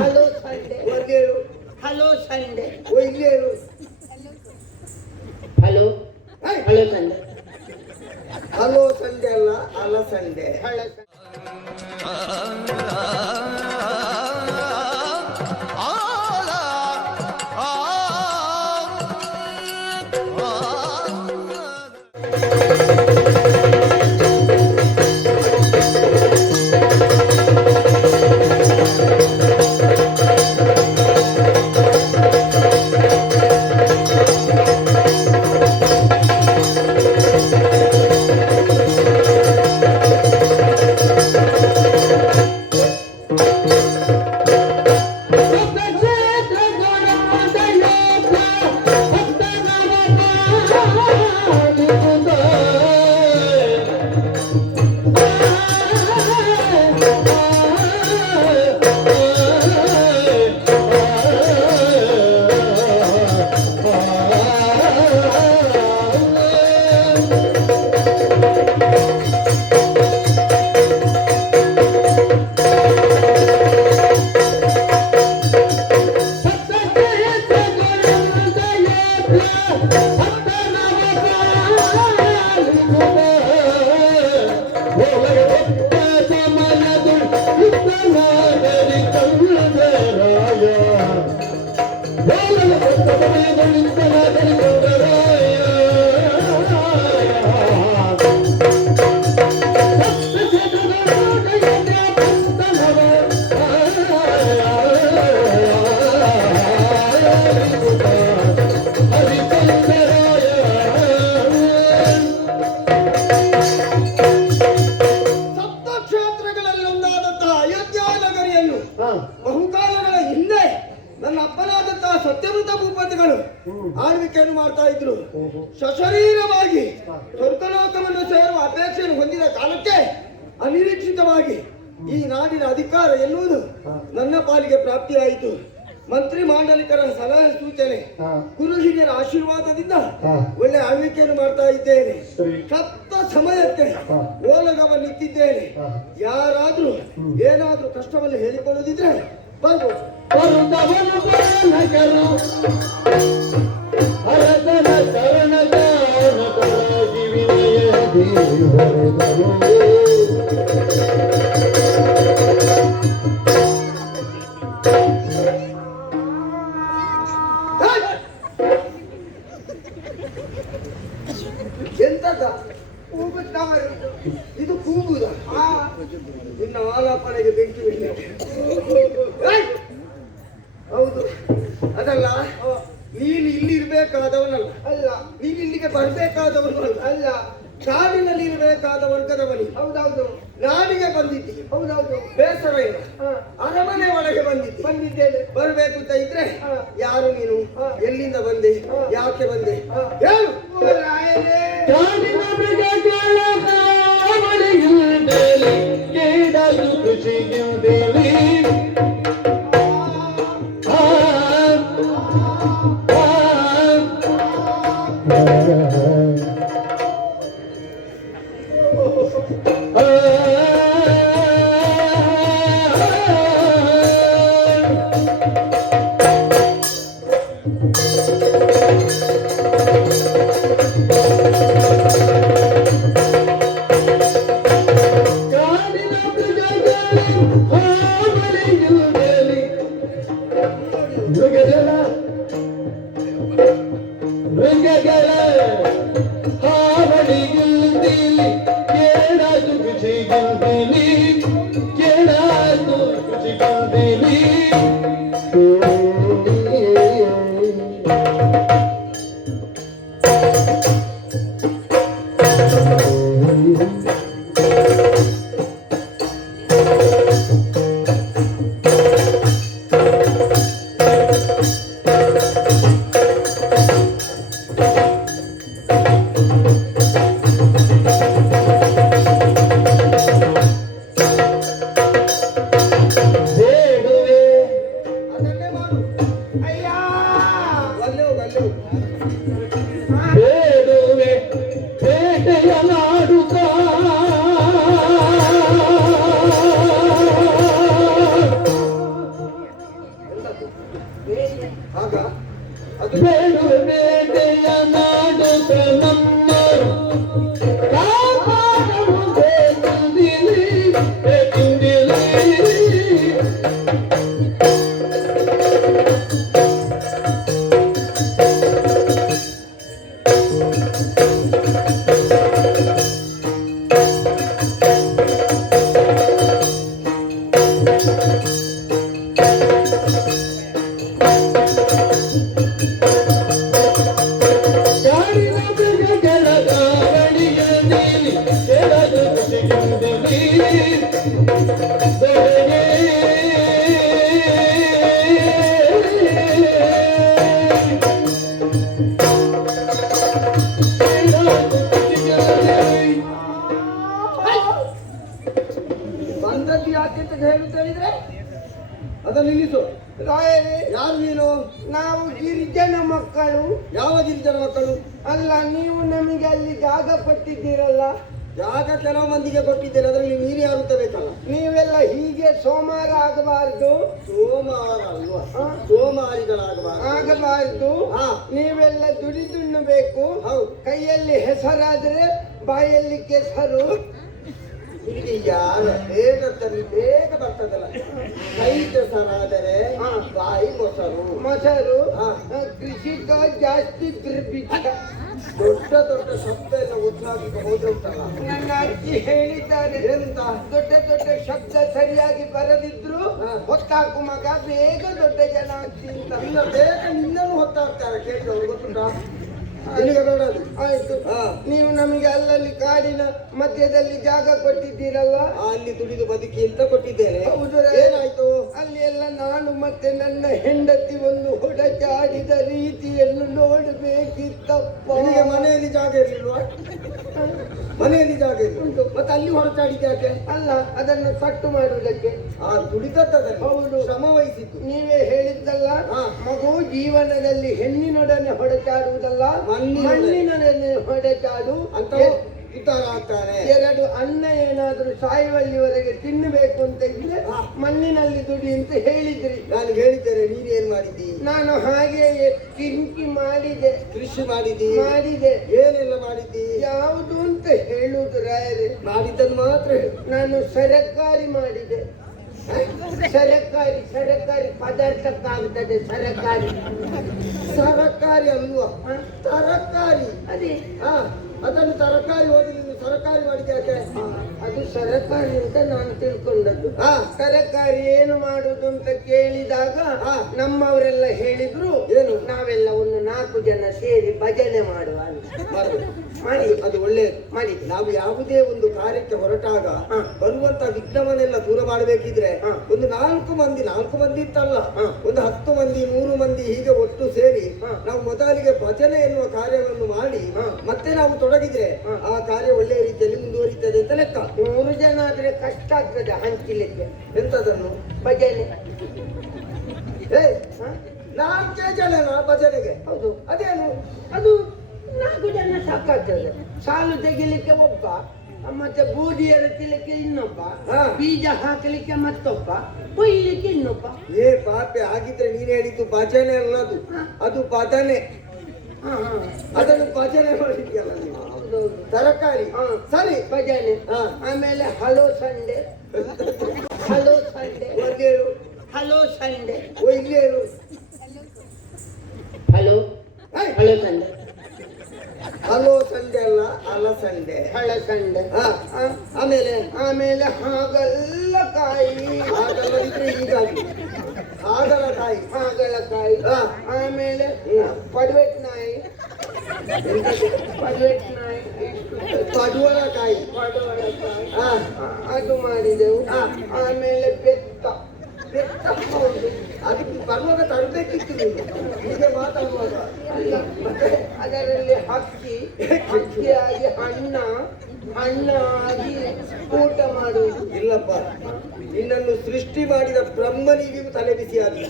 Hello Sunday. ಒಂದೇಳು. Hello Sunday. ಇಲ್ಲೇಳು. Hello hello Sunday. Hello Sunday ಅಲ್ಲ, ಅಲ ಸಂಡೆ. ಹಲೋ ಬಹುಕಾಲಗಳ ಹಿಂದೆ ನನ್ನ ಅಪ್ಪನಾದಂತಹ ಸತ್ಯವಂತ ಭೂಪತಿಗಳು ಆಳ್ವಿಕೆಯನ್ನು ಮಾಡ್ತಾ ಇದ್ರು. ಸಶರೀರವಾಗಿ ಸ್ವರ್ಗಲೋಕವನ್ನು ಸೇರುವ ಅಪೇಕ್ಷೆಯನ್ನು ಹೊಂದಿದ ಕಾಲಕ್ಕೆ ಅನಿರೀಕ್ಷಿತವಾಗಿ ಈ ನಾಡಿನ ಅಧಿಕಾರ ಎನ್ನುವುದು ನನ್ನ ಪಾಲಿಗೆ ಪ್ರಾಪ್ತಿಯಾಯಿತು. ಮಂತ್ರಿ ಮಾಂಡಲಿಕರ ಸಲಹೆ ಸೂಚನೆ, ಗುರು ಹಿರಿಯರ ಆಶೀರ್ವಾದದಿಂದ ಒಳ್ಳೆ ಆಳ್ವಿಕೆಯನ್ನು ಮಾಡ್ತಾ ಇದ್ದೇನೆ. ಸಪ್ತ ಸಮಯಕ್ಕೆ ಓಲಗವ ನಿಂತಿದ್ದೇನೆ. ಯಾರಾದ್ರೂ ಏನಾದ್ರೂ ಕಷ್ಟವನ್ನು ಹೇಳಿಕೊಳ್ಳುದಿದ್ರೆ ಬರ್ಬೋದು. ಎಂತದ ಇದು ಕೂಗುದ? ನಿನ್ನ ಆಲಾಪನೆಗೆ ಬೆಂಕಿ ಬಿಡಲಿಕ್ಕೆ. ಹೌದು, ಅದಲ್ಲ, ನೀನು ಇಲ್ಲಿ ಇರ್ಬೇಕಾದವನಲ್ಲ. ಅಲ್ಲ, ನೀನು ಇಲ್ಲಿಗೆ ಬರ್ಬೇಕಾದವನು ಅಲ್ಲ. ಕಾಡಿನಲ್ಲಿ ಇರಬೇಕಾದ ವರ್ಗದವನಿ. ಹೌದೌದು. ನಾಡಿಗೆ ಬಂದಿದ್ದಿ. ಹೌದೌದು. ಬೇಸರ ಇಲ್ಲ. ಅರಮನೆ ಒಳಗೆ ಬಂದಿದ್ದೇನೆ. ಬರ್ಬೇಕು ಅಂತ ಇದ್ರೆ ಯಾರು ನೀನು? ಎಲ್ಲಿಂದ ಬಂದೆ? ಯಾಕೆ ಬಂದೆ? ಹೇಳು. Oh ಆಗ ಅದು ಬೇಟೆಯ ನಾಡು ನಮ್ಮ ಬಂದದ್ದು ಯಾಕೆ ಅಂತ ಹೇಳಿದ್ರೆ ಅದನ್ನು ನಿಲ್ಲಿಸು. ರಾಯರೇ, ಯಾರು ನೀನು? ನಾವು ಗಿರಿಜನ ಮಕ್ಕಳು. ಯಾವ ಗಿರಿಜನ ಮಕ್ಕಳು? ಅಲ್ಲ, ನೀವು ನಮಗೆ ಅಲ್ಲಿ ಜಾಗ ಕೊಟ್ಟಿದ್ದೀರಲ್ಲ. ಜಾಗ ಕೆಲವು ಮಂದಿಗೆ ಕೊಟ್ಟಿದ್ದೇನೆ, ಅದರಲ್ಲಿ ನೀರು ಯಾರು ಬೇಕಲ್ಲ. ನೀವೆಲ್ಲ ಹೀಗೆ ಸೋಮಾರ ಆಗಬಾರ್ದು. ಸೋಮವಾರ ಅಲ್ವಾ? ಆಗಬಾರದು. ಹಾ, ನೀವೆಲ್ಲ ದುಡಿದುಣ್ಣಬೇಕು. ಹೌದು. ಕೈಯಲ್ಲಿ ಹೆಸರಾದ್ರೆ ಬಾಯಲ್ಲಿ ಕೆಸರು. ಇಲ್ಲಿ ಯಾರ ಬೇಗ ಬರ್ತದಲ್ಲ. ಕೈ ಕೆಸರಾದರೆ ಬಾಯಿ ಮೊಸರು. ಹಾ. ಕೃಷಿಕ ಜಾಸ್ತಿ ದುರ್ಭಿಕ್ಷ. ದೊಡ್ಡ ದೊಡ್ಡ ಶಬ್ದ ಎಲ್ಲ ಉದ್ರಾಗಿ ಹೋಗುತ್ತಲ್ಲ. ನನ್ನ ಅಜ್ಜಿ ಹೇಳಿದ್ದಾರೆ, ಎಂತ ದೊಡ್ಡ ದೊಡ್ಡ ಶಬ್ದ ಸರಿಯಾಗಿ ಬರದಿದ್ರು ಹೊತ್ತಾಕು ಮಗ ಬೇಗ ದೊಡ್ಡ ಜನ ಆಗ್ತಿಂತ. ಇನ್ನು ಬೇಗ ನಿನ್ನನ್ನು ಹೊತ್ತಾಗ್ತಾರೆ. ಕೇಳಿದವರು ಗೊತ್ತುಂಟಾ? ಇಲ್ಲಿಗೆ ಬೇಡ ಅದು. ಆಯ್ತು. ನೀವು ನಮಗೆ ಅಲ್ಲಲ್ಲಿ ಕಾಡಿನ ಮಧ್ಯದಲ್ಲಿ ಜಾಗ ಕೊಟ್ಟಿದ್ದೀರಲ್ಲ, ಅಲ್ಲಿ ದುಡಿದು ಬದುಕಿ ಅಂತ ಕೊಟ್ಟಿದ್ದೇನೆ. ಹೌದು. ಏನಾಯ್ತು? ಅಲ್ಲಿ ಎಲ್ಲ ನಾನು ಮತ್ತೆ ನನ್ನ ಹೆಂಡತಿ ಒಂದು ಹೊಡೆಚಾಡಿದ ರೀತಿಯನ್ನು ನೋಡಬೇಕಿತ್ತಪ್ಪ. ನಿಮಗೆ ಮನೆಯಲ್ಲಿ ಜಾಗ ಇರಲಿಲ್ವಾ? ಮನೆಯಲ್ಲಿ ಜಾಗ ಇತ್ತು, ಮತ್ತೆ ಅಲ್ಲಿ ಹೊರಚಾಡಿದ್ದೆ ಯಾಕೆ? ಅಲ್ಲ, ಅದನ್ನು ಕಟ್ಟು ಮಾಡುವುದಕ್ಕೆ. ಆ ದುಡಿದದ್ದದಲ್ಲಿ ಹೌದು, ಶ್ರಮ ವಹಿಸಿತ್ತು. ನೀವೇ ಹೇಳಿದ್ದಲ್ಲ, ಮಗು ಜೀವನದಲ್ಲಿ ಹೆಣ್ಣಿನೊಡನೆ ಹೊಡೆಚಾಡುವುದಲ್ಲ, ಮಣ್ಣಿನೊಡನೆ ಹೊಡೆಚಾಡು ಅಂತ ಉತ್ತರ ಆಗ್ತಾರೆ. ಎರಡು ಅನ್ನ ಏನಾದ್ರೂ ಸಾಯುವಲ್ಲಿವರೆಗೆ ತಿನ್ನಬೇಕು ಅಂತ ಇದ್ರೆ ಮಣ್ಣಿನಲ್ಲಿ ದುಡಿ ಅಂತ ಹೇಳಿದ್ರಿ. ನಾನು ಹೇಳಿದ್ದೇನೆ, ನೀನು ಏನ್ ಮಾಡಿದ್ದಿ? ನಾನು ಹಾಗೆಯೇ ಕಿಂಕಿ ಮಾಡಿದೆ. ಕೃಷಿ ಮಾಡಿದ್ದಿ? ಮಾಡಿದೆ. ಏನೆಲ್ಲ ಮಾಡಿದ್ದಿ? ಯಾವುದು ಅಂತ ಹೇಳುವುದು ರಾಯರೇ? ಮಾಡಿದ್ದನ್ನು ಮಾತ್ರ ಹೇಳು. ನಾನು ಸರಕಾರಿ ಮಾಡಿದೆ. ಸರಕಾರಿ ಪದಾರ್ಥಕ್ಕಾಗುತ್ತದೆ. ಸರಕಾರಿ ಅಲ್ವಾ? ತರಕಾರಿ. ಅದೇ ಅದನ್ನು ತರಕಾರಿ ಓದಿ ನೀನು ಸರಕಾರಿ ಮಾಡಿದ್ದೆ ಯಾಕೆ? ಅದು ಸರಕಾರಿ ಅಂತ ನಾನು ತಿಳ್ಕೊಂಡದ್ದು. ತರಕಾರಿ ಏನು ಮಾಡುದು ಅಂತ ಕೇಳಿದಾಗ ನಮ್ಮವರೆಲ್ಲ ಹೇಳಿದ್ರು, ಏನು? ನಾವೆಲ್ಲ ಒಂದು 4 ಜನ ಸೇರಿ ಭಜನೆ ಮಾಡುವ ಅಂತ. ಮಾಡಿ ಅದು ಒಳ್ಳೆಯದು. ಮಾಡಿ ನಾವು ಯಾವುದೇ ಒಂದು ಕಾರ್ಯಕ್ಕೆ ಹೊರಟಾಗ ಬರುವಂತ ವಿಘ್ನವನ್ನೆಲ್ಲ ದೂರ ಮಾಡಬೇಕಿದ್ರೆ ಒಂದು 4 ಮಂದಿ ಇತ್ತಲ್ಲ, ಒಂದು 10 ಮಂದಿ 100 ಮಂದಿ ಹೀಗೆ ಒಟ್ಟು ಸೇರಿ ನಾವು ಮೊದಲಿಗೆ ಭಜನೆ ಎನ್ನುವ ಕಾರ್ಯವನ್ನು ಮಾಡಿ ಮತ್ತೆ ನಾವು ತೊಡಗಿದ್ರೆ ಆ ಕಾರ್ಯ ಒಳ್ಳೆಯ ರೀತಿಯಲ್ಲಿ ಮುಂದುವರಿತದೆ ಅಂತ ಲೆಕ್ಕ. 100 ಜನ ಆದ್ರೆ ಕಷ್ಟ ಆಗ್ತದೆ ಹಂಚಲಿಕ್ಕೆ. ಎಂತದನ್ನು? ಭಜನೆ. 4 ಜನ ಭಜನೆಗೆ? ಹೌದು. ಅದೇನು? ಅದು 4 ಜನ ಸಾಕಾಗ್ತದೆ. ಸಾಲು ತೆಗಿಲಿಕ್ಕೆ ಒಬ್ಬ, ಮತ್ತೆ ಬೂದಿ ಎರಚಲಿಕ್ಕೆ ಇನ್ನೊಬ್ಬ, ಬೀಜ ಹಾಕಲಿಕ್ಕೆ ಮತ್ತೊಬ್ಬ, ಕೊಯ್ಲಿಕ್ಕೆ ಇನ್ನೊಬ್ಬ. ಪಾಪೆ ಆಗಿದ್ರೆ ನೀನು ಹೇಳಿದ್ದು ಭಜನೆ ಅಲ್ಲದು, ಅದು ಬದನೆ. ಅದನ್ನು ಭಜನೆ ಮಾಡಿದ್ಯಲ್ಲ ನೀವು. ತರಕಾರಿ ಸರಿ, ಭಜನೆ. ಆಮೇಲೆ hello Sunday. Hello Sunday. Hello Sunday. ಇಲ್ಲೇರು. Hello hello Sunday. Hello Sunday ಅಲ್ಲ, ಅಲಸಂಡೆ. ಹಳಸಂಡೆ. ಆಮೇಲೆ ಹಾಗಲಕಾಯಿ. ಹಾಗಲ್ಲದಿದ್ರೆ ಹೀಗಾಗಿ ಹಾಗಲಕಾಯಿ. ಆಮೇಲೆ ಪಡ್ವೆಟ್ನಾಯಿ. ಪಡುವಲಕಾಯಿ. ಅದು ಮಾಡಿದೆವು. ಆಮೇಲೆ ಬೆತ್ತ. ಹೌದು, ಅದಕ್ಕೆ ಬರುವಾಗ ತರಬೇಕಿತ್ತು ನೀನು, ಹೀಗೆ ಮಾತಾಡುವಾಗ. ಅದರಲ್ಲಿ ಹಕ್ಕಿಯಾಗಿ ಹಣ್ಣಾಗಿ ಊಟ ಮಾಡುವುದು. ಇಲ್ಲಪ್ಪ, ನಿನ್ನನ್ನು ಸೃಷ್ಟಿ ಮಾಡಿದ ಬ್ರಹ್ಮನಿಗೂ ತಲೆ ಬಿಸಿ ಆಗಿ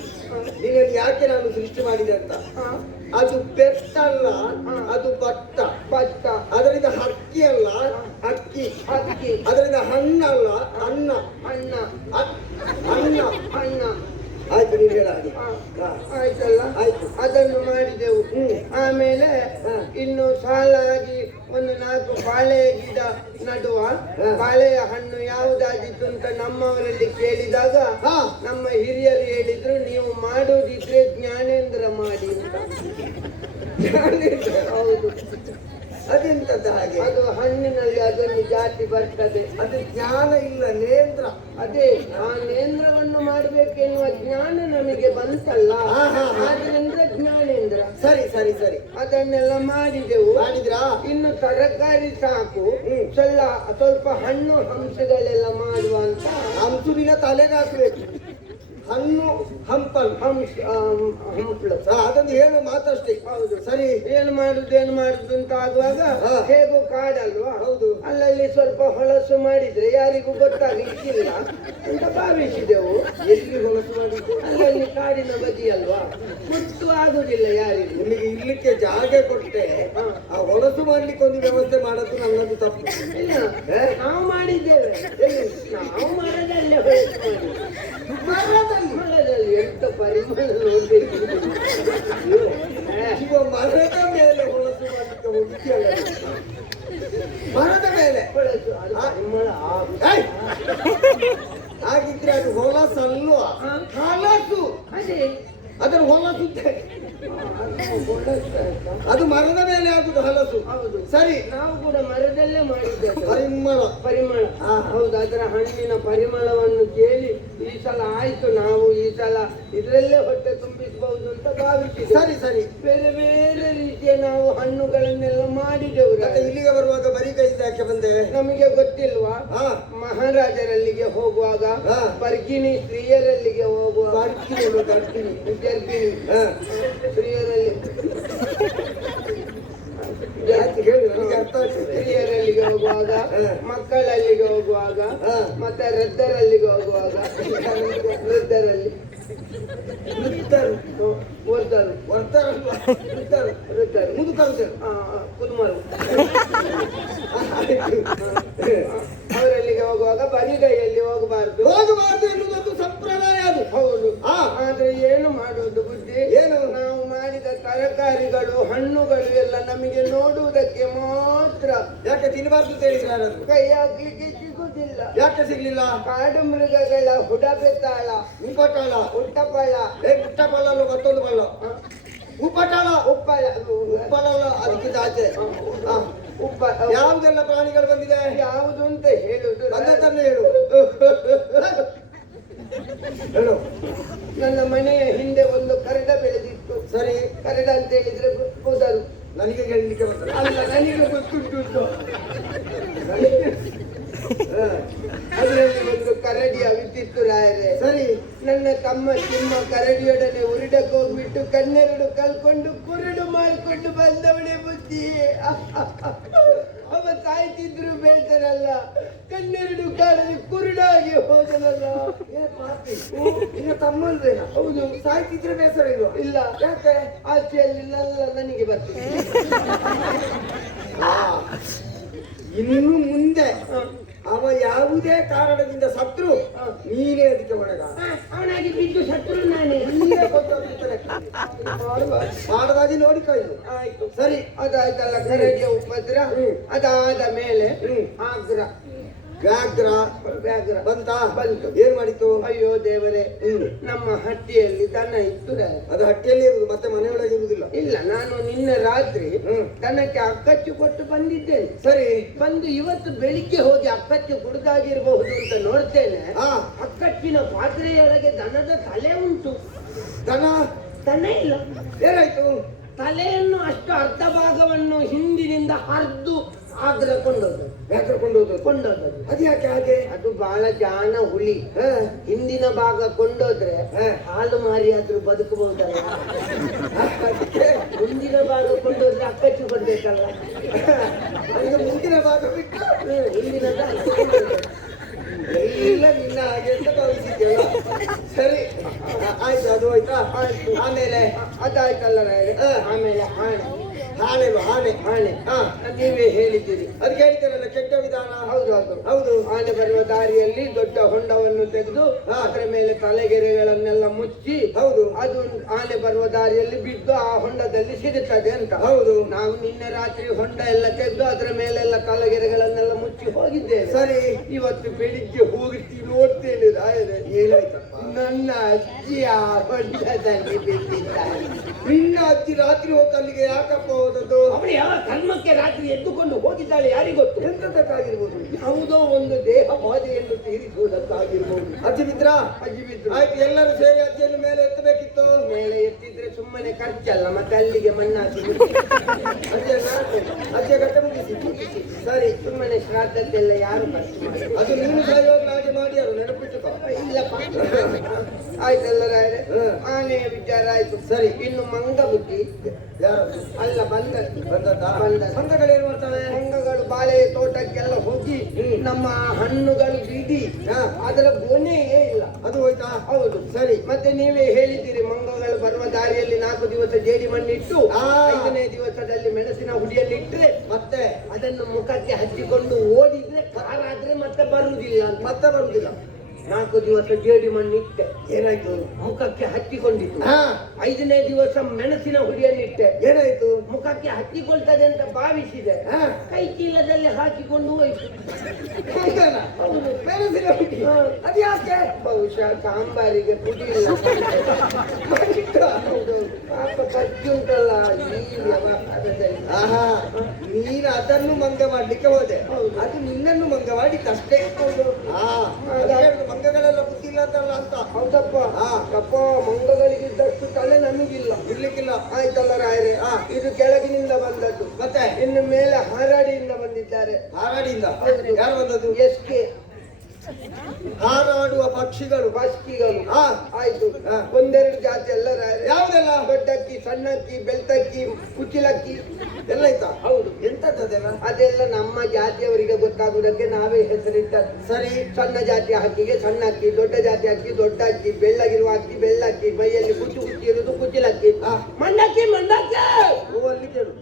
ನಿನ್ನನ್ನು ಯಾಕೆ ನಾನು ಸೃಷ್ಟಿ ಮಾಡಿದೆ ಅಂತ. ಅದು ಬೆತ್ತಲ್ಲ, ಅದು ಭತ್ತ. ಅದರಿಂದ ಹಕ್ಕಿ ಅಲ್ಲ, ಅಕ್ಕಿ. ಅದರಿಂದ ಹಣ್ಣಲ್ಲ, ಅನ್ನ. ಆಯ್ತು ನೀನು ಹೇಳ ಹಾಗೆ. ಆಯ್ತಲ್ಲ, ಆಯ್ತು. ಅದನ್ನು ಮಾಡಿದೆವು. ಆಮೇಲೆ ಇನ್ನು ಸಾಲಾಗಿ ಒಂದು 4 ಬಾಳೆ ಗಿಡ ನಡುವ. ಬಾಳೆಯ ಹಣ್ಣು ಯಾವುದಾದಿತ್ತು ಅಂತ ನಮ್ಮವರಲ್ಲಿ ಕೇಳಿದಾಗ ನಮ್ಮ ಹಿರಿಯರು ಹೇಳಿದ್ರು, ನೀವು ಮಾಡೋದಿದ್ರೆ ಜ್ಞಾನೇಂದ್ರ ಮಾಡಿ ಅಂತ. ಹೌದು, ಅದೆಂತದ್ದು ಹಾಗೆ? ಅದು ಹಣ್ಣಿನಲ್ಲಿ ಅದೊಂದು ಜಾತಿ ಬರ್ತದೆ. ಅದು ಜ್ಞಾನ ಇಲ್ಲ, ನೇಂದ್ರ. ಅದೇ ಆ ನೇಂದ್ರವನ್ನು ಮಾಡಬೇಕೆನ್ನುವ ಜ್ಞಾನ ನಮಗೆ ಬಂತಲ್ಲ, ಆದ್ರಿಂದ ಜ್ಞಾನೇಂದ್ರ. ಸರಿ ಸರಿ ಸರಿ, ಅದನ್ನೆಲ್ಲ ಮಾಡಿದೆವು. ಮಾಡಿದ್ರಾ? ಇನ್ನು ತರಕಾರಿ ಸಾಕು, ಸ್ವಲ್ಪ ಹಣ್ಣು ಹಂಸಗಳೆಲ್ಲ ಮಾಡುವ ಅಂತ. ಹಂಸುವಿನ ತಲೆಗೆ ಹಾಕ್ಬೇಕು. ಹಣ್ಣು ಹಂಪಲು ಹಂಪಲು ಅದೊಂದು ಹೇಳು ಮಾತಷ್ಟೇ. ಹೌದು, ಸರಿ. ಏನು ಮಾಡುದು ಅಂತ ಆಗುವಾಗ ಹೇಗೂ ಕಾಡಲ್ವಾ? ಹೌದು. ಅಲ್ಲಲ್ಲಿ ಸ್ವಲ್ಪ ಹೊಲಸು ಮಾಡಿದ್ರೆ ಯಾರಿಗೂ ಗೊತ್ತಾಗಲಿಕ್ಕಿಲ್ಲ ಅಂತ ಭಾವಿಸಿದೆವು. ಎಲ್ಲಿ ಹೊಲಸು ಮಾಡಿದ್ದು? ಅಲ್ಲಲ್ಲಿ ಕಾಡಿನ ಬದಿ ಅಲ್ವಾ, ಗೊತ್ತು ಆಗುದಿಲ್ಲ ಯಾರಿಗೂ. ನಿಮಗೆ ಇರ್ಲಿಕ್ಕೆ ಜಾಗ ಕೊಟ್ಟೆ, ಆ ಹೊಲಸು ಮಾಡ್ಲಿಕ್ಕೆ ಒಂದು ವ್ಯವಸ್ಥೆ ಮಾಡೋದು ನನ್ನದು ತಪ್ಪು. ಇಲ್ಲ, ನಾವು ಮಾಡಿದ್ದೇವೆ. ನಾವು ಮರದಲ್ಲೇ ಹೊಲಸು ಮಾಡಿ, ಮರದಲ್ಲಿ ಎಂತ ಪರಿಮಳ ನೋಡ್ಬೇಕು. ಈಗ ಮರದ ಮೇಲೆ ಹೊಲಸು ಮಾಡ್ಲಿಕ್ಕೆ ಹೋಗಿದ್ಯಲ್ಲ, ಮರದ ಮೇಲೆ ಹೊಲಸು ಅದು ಪರಿಮಳ ಹಾಗಿದ್ರೆ ಅದು ಹೊಲಸಲ್ವಾ? ಹಲಸು. ಅದೇ ಅದನ್ನು ಹೊಲಸು ಅದು ಮರದ ಮೇಲೆ ಆಗುದು ಹಲಸು. ಹೌದು, ಸರಿ. ನಾವು ಕೂಡ ಮರದಲ್ಲೇ ಮಾಡಿದ್ದೇವೆ. ಪರಿಮಳ ಹೌದು. ಅದರ ಹಣ್ಣಿನ ಪರಿಮಳವನ್ನು ಕೇಳಿ ಈ ಸಲ ಆಯ್ತು, ನಾವು ಈ ಸಲ ಇದರಲ್ಲೇ ಹೊಟ್ಟೆ ತುಂಬಿಸಬಹುದು ಅಂತ ಭಾವಿಸಿದ್ದೇವೆ. ಸರಿ ಸರಿ. ಬೇರೆ ಬೇರೆ ರೀತಿಯ ನಾವು ಹಣ್ಣುಗಳನ್ನೆಲ್ಲ ಮಾಡಿದೆವು. ಇಲ್ಲಿಗೆ ಬರುವಾಗ ಬರೀ ಕೈ ಯಾಕೆ ಬಂದೆ? ನಮಗೆ ಗೊತ್ತಿಲ್ವಾ, ಮಹಾರಾಜರಲ್ಲಿಗೆ ಹೋಗುವಾಗ, ಬರ್ಗಿಣಿ ಸ್ತ್ರೀಯರಲ್ಲಿಗೆ ಹೋಗುವಾಗ, ಗರ್ಭಿಣಿ ಸ್ತ್ರೀಯರಲ್ಲಿ ಸ್ತ್ರೀಯರಲ್ಲಿಗೆ ಹೋಗುವಾಗ, ಮಕ್ಕಳಲ್ಲಿಗೆ ಹೋಗುವಾಗ, ಮತ್ತೆ ವೃದ್ಧರಲ್ಲಿಗೆ ಹೋಗುವಾಗ, ವೃದ್ಧರಲ್ಲಿ ಕುದುಮರು ಅವರಲ್ಲಿಗೆ ಹೋಗುವಾಗ ಬರಿಗೈಯಲ್ಲಿ ಹೋಗಬಾರ್ದು ಎನ್ನುವುದು ಸಂಪ್ರದಾಯ ಅದು. ಹೌದು. ಆದ್ರೆ ಏನು ಮಾಡುವುದು ಬುದ್ಧಿ? ಏನು? ನಾವು ಮಾಡಿದ ತರಕಾರಿಗಳು ಹಣ್ಣುಗಳು ಎಲ್ಲ ನಮಗೆ ನೋಡುವುದಕ್ಕೆ ಮಾತ್ರ. ಯಾಕೆ ತಿನ್ನಬಾರ್ದು ಅಂತ ಹೇಳಿದ್ರೆ ಕೈ ಹಾಕ್ಲಿಕ್ಕೆ ಸಿಗುದಿಲ್ಲ. ಯಾಕೆ ಸಿಗ್ಲಿಲ್ಲ? ಕಾಡು ಮೃಗಗಳ ಹುಡಬೆತ್ತಾಳ, ಉಪಟಾಳ, ಉಟ್ಟಪಳ, ಉಟ್ಟಪಳ ಮತ್ತೊಂದು ಬಳ್ಳ, ಉಪಟಾಳ, ಉಪ್ಪಳ, ಉಪ್ಪಳಲ್ಲ ಅದಕ್ಕಿಂತ ಆಚೆ ಉಪ್ಪ. ಯಾವುದೆಲ್ಲ ಪ್ರಾಣಿಗಳು ಬಂದಿದೆ? ಯಾವುದು ಅಂತ ಹೇಳುದು? ಅದನ್ನು ಹೇಳು. ಹೇಳು. ನನ್ನ ಮನೆಯ ಹಿಂದೆ ಒಂದು ಕರಡ ಬೆಳೆದಿತ್ತು. ಸರಿ. ಕರಡ ಅಂತ ಹೇಳಿದ್ರೆ ಕೂದಲು. ನನಗೆ ಹೇಳಲಿಕ್ಕೆ ಬರ್ತದೆ? ಅಲ್ಲ, ನನಗೆ ಗೊತ್ತುಂಟು. ಅದರಲ್ಲಿ ಒಂದು ಕರಡಿ ಅವಿತಿತ್ತು ರಾಯರೇ. ಸರಿ. ನನ್ನ ತಮ್ಮ ತಿಮ್ಮ ಕರಡಿಯೊಡನೆ ಉರುಡಕ್ಕೆ ಹೋಗ್ಬಿಟ್ಟು ಕಣ್ಣೆರಡು ಕಲ್ಕೊಂಡು ಕುರುಡು ಮಾಡಿಕೊಂಡು ಬಂದವಳೆ ಬುದ್ಧಿ. ಅವ ಸಾಯ್ತಿದ್ರು ಬೇಸರಲ್ಲ, ಕಣ್ಣೆರಡು ಕಾಲಲ್ಲಿ ಕುರುಡಾಗಿ ಹೋದನಲ್ಲ. ಈಗ ತಮ್ಮಲ್ವೇನ? ಹೌದು. ಸಾಯ್ತಿದ್ರೆ ಬೇಸರ ಇಲ್ವಾ? ಇಲ್ಲ. ಯಾಕೆ? ಆಸ್ತಿಯಲ್ಲಿ ನನಗೆ ಬರ್ತದೆ. ಇನ್ನು ಮುಂದೆ ಅವ ಯಾವುದೇ ಕಾರಣದಿಂದ ಸತ್ರು ನೀನೇ ಅದಕ್ಕೆ ಒಳಗ. ಅವನಾಗಿ ಬಿದ್ದು ಸತ್ರು ನಾನೇ ಮಾಡದಾಗಿ ನೋಡಿಕೊಳ್ಳು. ಆಯ್ತು. ಸರಿ. ಅದಾಯ್ತಲ್ಲ ಕರಡಿಯ ಉಪದ್ರ. ಅದಾದ ಮೇಲೆ ಆಗ್ರ ವ್ಯಾಘ್ರ ಬಂತ. ಬಂತು. ಏನ್ ಮಾಡಿತ್ತು? ಅಯ್ಯೋ ದೇವರೇ, ನಮ್ಮ ಹಟ್ಟಿಯಲ್ಲಿ ದನ ಇತ್ತು. ಅದು ಹಟ್ಟಿಯಲ್ಲಿ ಇರುವುದು, ಮತ್ತೆ ಮನೆಯೊಳಗೆ ಇರುವುದಿಲ್ಲ. ಇಲ್ಲ, ನಾನು ನಿನ್ನೆ ರಾತ್ರಿ ದನಕ್ಕೆ ಅಕ್ಕಚ್ಚು ಕೊಟ್ಟು ಬಂದಿದ್ದೇನೆ. ಸರಿ. ಬಂದು ಇವತ್ತು ಬೆಳಿಗ್ಗೆ ಹೋಗಿ ಅಕ್ಕಚ್ಚು ಕುಡಿದಾಗಿರಬಹುದು ಅಂತ ನೋಡ್ತೇನೆ. ಅಕ್ಕಚ್ಚಿನ ಪಾತ್ರೆಯೊಳಗೆ ದನದ ತಲೆ ಉಂಟು. ದನ ಇಲ್ಲ. ಏನಾಯ್ತು? ತಲೆಯನ್ನು ಅಷ್ಟು ಅರ್ಧ ಭಾಗವನ್ನು ಹಿಂದಿನಿಂದ ಹರಿದು ಆಗ್ರ ಕೊಂಡೋದು. ಅದು ಯಾಕೆ ಹಾಗೆ? ಅದು ಬಹಳ ಜಾಣ ಹುಲಿ. ಹಿಂದಿನ ಭಾಗ ಕೊಂಡೋದ್ರೆ ಹಾಲು ಮಾರಿ ಆದ್ರೂ ಬದುಕಬಹುದಲ್ಲ. ಮುಂದಿನ ಭಾಗ ಕೊಂಡೋದ್ರೆ ಅಕ್ಕಚ್ಚು ಕೊಡ್ಬೇಕಲ್ಲ. ಮುಂದಿನ ಭಾಗ ಬಿಟ್ಟು ಹಿಂದಿನ ಎಲ್ಲ ನಿನ್ನ ಹಾಗೆ ಅಂತ ಭಾವಿಸಿದ್ಯಲ್ಲ. ಸರಿ, ಆಯ್ತು. ಅದು ಆಯ್ತಾ? ಆಮೇಲೆ ಅದಾಯ್ತಲ್ಲ. ಆಮೇಲೆ ಆನೆ ಆನೆ ಹಾ ನೀವೇ ಹೇಳಿದ್ದೀರಿ. ಅದಕ್ಕೆ ಹೇಳ್ತೀರಲ್ಲ ಕೆಟ್ಟ ವಿಧಾನ. ಹೌದು ಹೌದು ಹೌದು. ಆನೆ ಬರುವ ದಾರಿಯಲ್ಲಿ ದೊಡ್ಡ ಹೊಂಡವನ್ನು ತೆಗೆದು ಅದರ ಮೇಲೆ ತಲೆಗೆರೆಗಳನ್ನೆಲ್ಲ ಮುಚ್ಚಿ, ಹೌದು, ಅದು ಆನೆ ಬರುವ ದಾರಿಯಲ್ಲಿ ಬಿದ್ದು ಆ ಹೊಂಡದಲ್ಲಿ ಸಿಗುತ್ತದೆ ಅಂತ. ಹೌದು. ನಾವು ನಿನ್ನೆ ರಾತ್ರಿ ಹೊಂಡ ಎಲ್ಲ ತೆಗೆದು ಅದರ ಮೇಲೆಲ್ಲ ತಲೆಗೆರೆಗಳನ್ನೆಲ್ಲ ಮುಚ್ಚಿ ಹೋಗಿದ್ದೇವೆ. ಸರಿ. ಇವತ್ತು ಬೆಳಿಗ್ಗೆ ಹೋಗಿ ನೋಡ್ತೇನೆ ರಾಯರೇ, ಏನಾಯ್ತಪ್ಪ? ನನ್ನ ಅಜ್ಜಿ ಆ ಹೊಂಡದಲ್ಲಿ ಬಿದ್ದಿದ್ದಾರೆ. ನಿನ್ನ ಅಜ್ಜಿ ರಾತ್ರಿ ಹೊತ್ತು ಅಲ್ಲಿಗೆ ಯಾಕಪ್ಪ ಹೋದದ್ದು? ಅವಳು ಯಾವ ಕರ್ಮಕ್ಕೆ ರಾತ್ರಿ ಎದ್ದುಕೊಂಡು ಹೋಗಿದ್ದಾಳೆ ಯಾರಿಗೊತ್ತು? ಎಂತದಕ್ಕಾಗಿರ್ಬೋದು? ಯಾವುದೋ ಒಂದು ದೇಹ ಬಾಧೆಯನ್ನು ತೀರಿಸುವುದಕ್ಕಾಗಿರ್ಬೋದು. ಅಜ್ಜಿ ಬಿದ್ರ? ಅಜ್ಜಿ ಬಿದ್ರು. ಆಯ್ತು, ಎಲ್ಲರೂ ಸೇರಿ ಅಜ್ಜಿಯನ್ನು ಮೇಲೆ ಎತ್ತಬೇಕಿತ್ತು. ಮೇಲೆ ಎತ್ತಿದ್ರೆ ಸುಮ್ಮನೆ ಖರ್ಚಲ್ಲ, ಮತ್ತೆ ಅಲ್ಲಿಗೆ ಮಣ್ಣಾಕಿ ಅಜ್ಜಿಯ ಗಟ್ಟೆ ಮುಗಿಸಿ. ಸರಿ, ಸುಮ್ಮನೆ ಶ್ರಾದ್ದಕ್ಕೆಲ್ಲ ಯಾರು ಖರ್ಚು ಮಾಡಿ? ಅದು ನೀನು ಸಾಯೋಗ ಹಾಗೆ ಮಾಡಿ ಅದು ನೆನಪಿಟ್ಟುಕೋ. ಇಲ್ಲಪ್ಪ. ಆಯ್ತಲ್ಲ ರಾಯರೇ, ಆನೆಯ ವಿಚಾರ ಆಯ್ತು. ಸರಿ. ಇನ್ನು ಮಂಗ ಬುದ್ಧಿ ಯಾರು? ಅಲ್ಲ, ಬಂದದ್ದು. ಬಂದದ್ದಾ? ಬಂದ ಸಂಘಗಳೇನು ಮಾಡ್ತವೆ? ಮಂಗಗಳು ಬಾಳೆ ತೋಟಕ್ಕೆಲ್ಲ ಹೋಗಿ ನಮ್ಮ ಹಣ್ಣುಗಳು ಬಿಡಿ ಅದರ ಗೊನೆಯೇ ಇಲ್ಲ. ಅದು ಹೋಯ್ತಾ? ಹೌದು. ಸರಿ. ಮತ್ತೆ ನೀವೇ ಹೇಳಿದ್ದೀರಿ ಮಂಗಗಳು ಬರುವ ದಾರಿಯಲ್ಲಿ 4 ದಿವಸ ಜೇಡಿ ಮಣ್ಣಿಟ್ಟು 5ನೇ ದಿವಸದಲ್ಲಿ ಮೆಣಸಿನ ಹುಡಿಯಲ್ಲಿಟ್ಟರೆ ಮತ್ತೆ ಅದನ್ನು ಮುಖಕ್ಕೆ ಹಚ್ಚಿಕೊಂಡು ಓದಿದ್ರೆ ಕಾರಾದ್ರೆ ಮತ್ತೆ ಬರುವುದಿಲ್ಲ ಅಂತ. ಮತ್ತೆ ಬರುವುದಿಲ್ಲ. 4 ದಿವಸ ಜೇಡಿ ಮಣ್ಣಿಟ್ಟೆ, ಏನಾಯ್ತು? ಮುಖಕ್ಕೆ ಹಚ್ಚಿಕೊಂಡಿತ್ತು. ಹಾ. 5ನೇ ದಿವಸ ಮೆಣಸಿನ ಹುಡಿಯನ್ನಿಟ್ಟೆ, ಏನಾಯ್ತು? ಮುಖಕ್ಕೆ ಹಚ್ಚಿಕೊಳ್ತದೆ ಅಂತ ಭಾವಿಸಿದೆ, ಕೈ ಚೀಲದಲ್ಲಿ ಹಾಕಿಕೊಂಡು ಹೋಯ್ತು. ಹೌದು. ಮೆಣಸಿನ ಹುಡಿ. ಅದು ಯಾಕೆ? ಬಹುಶಃ ಸಾಂಬಾರಿಗೆ ಪುಡಿ ಇಲ್ಲ. ಹೌದು. ಪಾಪ ಖರ್ಚು ಉಂಟಲ್ಲ ಈ ವ್ಯವಹಾರದಲ್ಲಿ. ಆಹಾ, ನೀನು ಅದನ್ನು ಮಂಗ ಮಾಡ್ಲಿಕ್ಕೆ ಹೋದೆ, ಹೌದು. ಅದು ನಿನ್ನನ್ನು ಮಂಗ ಮಾಡಿದ್ದಷ್ಟೇ. ಹೌದು. ಮಂಗಗಳೆಲ್ಲ ಬುದ್ಧಿ ಇಲ್ಲ ಅಂತಲ್ಲ ಅಂತ. ಹೌದಪ್ಪ. ಅಪ್ಪ, ಮಂಗಗಳಿಗಿದ್ದಷ್ಟು ತಲೆ ನಮಗಿಲ್ಲ, ಇರ್ಲಿಕ್ಕಿಲ್ಲ. ಆಯ್ತಲ್ಲ ರಾಯರೇ. ಇದು ಕೆಳಗಿನಿಂದ ಬಂದದ್ದು, ಮತ್ತೆ ಇನ್ನು ಮೇಲೆ ಹಾರಾಡಿಯಿಂದ ಬಂದಿದ್ದಾರೆ. ಹಾರಾಡಿಯಿಂದ? ಹೌದು. ಯಾರು ಬಂದದ್ದು? ಎಸ್ಕೆ ಹಾರಾಡುವ ಪಕ್ಷಿಗಳು, ಬಸ್ಕಿಗಳು. ಹಾ. ಆಯ್ತು. ಒಂದೆರಡು ಜಾತಿ ಎಲ್ಲ ರಾಯರೇ. ಯಾವುದೆಲ್ಲ? ದೊಡ್ಡಕ್ಕಿ, ಸಣ್ಣಕ್ಕಿ, ಬೆಳ್ತಕ್ಕಿ, ಕುಚಿಲಕ್ಕಿ ಎಲ್ಲ ಆಯ್ತಾ? ಹೌದು. ಎಂತದ್ದೆಲ್ಲ? ಅದೆಲ್ಲ ನಮ್ಮ ಜಾತಿಯವರಿಗೆ ಗೊತ್ತಾಗುವುದಕ್ಕೆ ನಾವೇ ಹೆಸರಿಟ್ಟದ್ದು. ಸರಿ. ಸಣ್ಣ ಜಾತಿ ಹಕ್ಕಿಗೆ ಸಣ್ಣ ಅಕ್ಕಿ, ದೊಡ್ಡ ಜಾತಿ ಅಕ್ಕಿ ದೊಡ್ಡ ಅಕ್ಕಿ, ಬೆಳ್ಳಗಿರುವ ಅಕ್ಕಿ ಬೆಳ್ಳಕ್ಕಿ, ಮೈಯಲ್ಲಿ ಕುಚ್ಚು ಇರುವುದು ಕುಚಿಲಕ್ಕಿ, ಮಂಡಕ್ಕಿ ಮಂಡಕ್ಕಿ. ಹೂವಲ್ಲಿ ಕೇಳು.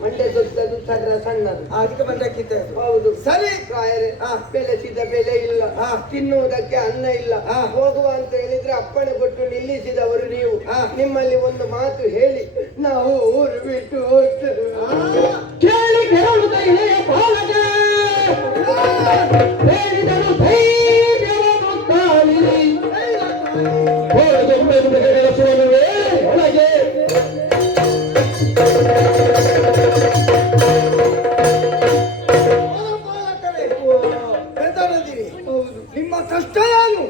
ಮಂಡೆ ದೊಡ್ಡದು, ಸಣ್ಣ ಸಣ್ಣದು. ಅದಕ್ಕೆ ಬಂದಕ್ಕಿಂತ ಹೌದು. ಸರಿ. ರಾಯರೇ, ಬೆಳೆಸಿದ ಬೆಲೆ ಇಲ್ಲ, ತಿನ್ನುವುದಕ್ಕೆ ಅನ್ನ ಇಲ್ಲ. ಹೋಗುವ ಅಂತ ಹೇಳಿದ್ರೆ ಅಪ್ಪಣೆ ಕೊಟ್ಟು ನಿಲ್ಲಿಸಿದವರು ನೀವು. ನಿಮ್ಮಲ್ಲಿ ಒಂದು ಮಾತು ಹೇಳಿ ನಾವು ಊರು ಬಿಟ್ಟು ಹೋಗ್ತೇವೆ. ಕೇಳಿ ಕೇಳುತ್ತ ಇಳೆಯ ಬಾಲಕ ಹೇಳಿದನು ಧೈರ್ಯವನ್ನು ತಾಳಿರಿ. ಹೋದೊಮ್ಮೆಂದು ಕೆಲಸವನ್ನುವೇ ಒಳಗೆ ನಿಮ್ಮ ಕಷ್ಟ ಏನು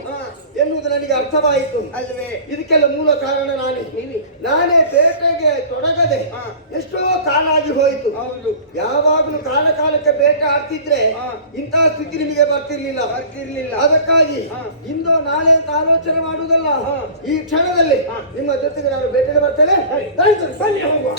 ಎನ್ನುವುದು ನನಗೆ ಅರ್ಥವಾಯಿತು ಅಲ್ವೇ? ಇದಕ್ಕೆಲ್ಲ ಮೂಲ ಕಾರಣ ನಾನೇ. ನಾನೇ ಬೇಟೆಗೆ ತೊಡಗದೆ ಎಷ್ಟೋ ಕಾಲಾಗಿ ಹೋಯಿತು. ಹೌದು. ಯಾವಾಗಲೂ ಕಾಲಕ್ಕೆ ಬೇಟೆ ಆಡ್ತಿದ್ರೆ ಇಂತಹ ಸ್ಥಿತಿ ನಿಮಗೆ ಬರ್ತಿರ್ಲಿಲ್ಲ. ಅದಕ್ಕಾಗಿ ಇಂದು ನಾಳೆ ಅಂತ ಆಲೋಚನೆ ಮಾಡುವುದಲ್ಲ, ಈ ಕ್ಷಣದಲ್ಲಿ ನಿಮ್ಮ ಜೊತೆಗೆ ನಾನು ಬೇಟೆಗೆ ಬರ್ತೇನೆ. ಬನ್ನಿ ಹೋಗುವ.